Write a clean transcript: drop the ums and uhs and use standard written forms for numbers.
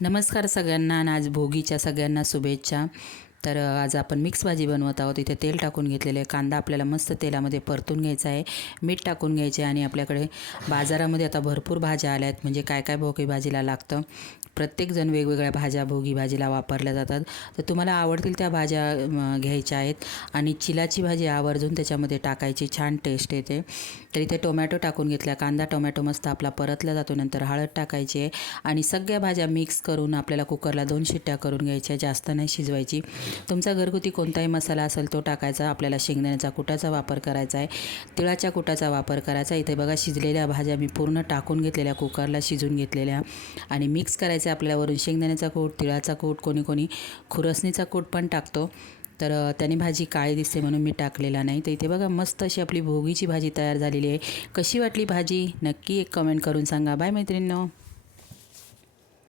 नमस्कार सगळ्यांना आणि आज भोगीच्या सगळ्यांना शुभेच्छा। तर आज आपण मिक्स भाजी बनवत आहोत। इथे तेल टाकून घेतलेले आहे, कांदा आपल्याला मस्त तेलामध्ये परतून घ्यायचा आहे, मीठ टाकून घ्यायचे आणि आपल्याकडे बाजारामध्ये आता भरपूर भाज्या आल्या आहेत, म्हणजे काय काय भोगी भाजीला लागतं। प्रत्येकजण वेगवेगळ्या भाज्या भोगी भाजीला वापरल्या जातात। तर तुम्हाला आवडतील त्या भाज्या घ्यायच्या आहेत आणि चिलाची भाजी आवर्जून त्याच्यामध्ये टाकायची, छान टेस्ट येते। तर इथे टोमॅटो टाकून घेतला, कांदा टोमॅटो मस्त आपला परतला जातो, नंतर हळद टाकायची आहे आणि सगळ्या भाज्या मिक्स करून आपल्याला कुकरला 2 शिट्ट्या करून घ्यायच्या, जास्त नाही शिजवायची। तुमचा घरगुती कोणताही मसाला असेल तो टाकायचा, आपल्याला शेंगदाण्याचा कुटाचा वापर करायचा आहे, तिळाच्या कुटाचा वापर करायचा। इथे बघा शिजलेल्या भाज्या मी पूर्ण टाकून घेतलेल्या, कुकरला शिजून घेतलेल्या आणि मिक्स करायचं आपल्याला। वरून शेंगदाण्याचा कूट, तिळाचा कूट, कोणी कोणी खुरसणीचा कूट पण टाकतो, तर त्याने भाजी काळी दिसते म्हणून मी टाकलेला नाही। तर इथे बघा मस्त अशी आपली भोगीची भाजी तयार झालेली आहे। कशी वाटली भाजी नक्की एक कमेंट करून सांगा। बाय मैत्रिणींनो।